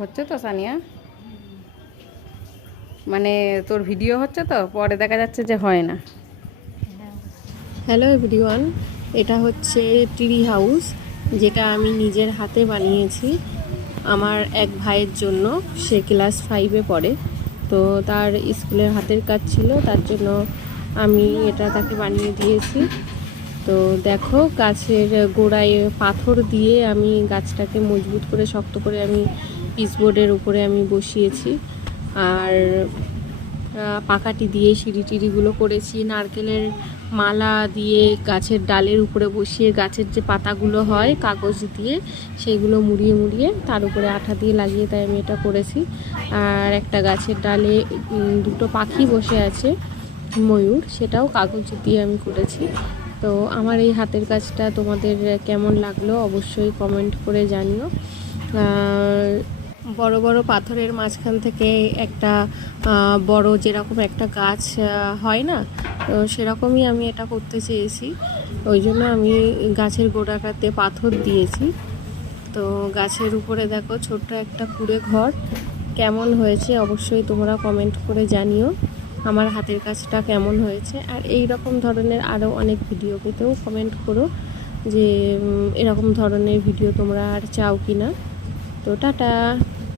হচ্ছে তো সানিয়া, মানে তোর ভিডিও হচ্ছে তো, পরে দেখা যাচ্ছে যে হয় না। হ্যালো এভরিওয়ান, এটা হচ্ছে ট্রি হাউস, যেটা আমি নিজের হাতে বানিয়েছি আমার এক ভাইয়ের জন্য। সে ক্লাস 5-এ পড়ে, তো তার স্কুলের হাতের কাজ ছিল, তার জন্য আমি এটা তাকে বানিয়ে দিয়েছি। তো দেখো, গাছের গোড়ায় পাথর দিয়ে আমি গাছটাকে মজবুত করে শক্ত করে আমি পিচবোর্ডের উপরে আমি বসিয়েছি। আর পাকাটি দিয়ে সিঁড়ি টিড়িগুলো করেছি, নারকেলের মালা দিয়ে গাছের ডালের উপরে বসিয়ে গাছের যে পাতাগুলো হয় কাগজ দিয়ে সেইগুলো মুড়িয়ে মুড়িয়ে তার উপরে আঠা দিয়ে লাগিয়ে, তাই আমি এটা করেছি। আর একটা গাছের ডালে দুটো পাখি বসে আছে, ময়ূর, সেটাও কাগজ দিয়ে আমি করেছি। তো আমার এই হাতের কাজটা তোমাদের কেমন লাগলো অবশ্যই কমেন্ট করে জানিও। বড় বড় পাথরের মাঝখান থেকে একটা বড় যেরকম একটা গাছ হয় না, তো সেরকমই আমি এটা করতে চেয়েছি। ওই জন্য আমি গাছের গোড়াটাতে পাথর দিয়েছি। তো গাছের উপরে দেখো ছোট্ট একটা কুঁড়ে ঘর, কেমন হয়েছে অবশ্যই তোমরা কমেন্ট করে জানিও আমার হাতের কাজটা কেমন হয়েছে। আর এই রকম ধরনের আরও অনেক ভিডিও পেতেও কমেন্ট করো যে এরকম ধরনের ভিডিও তোমরা আর চাও কি না। তো টাটা।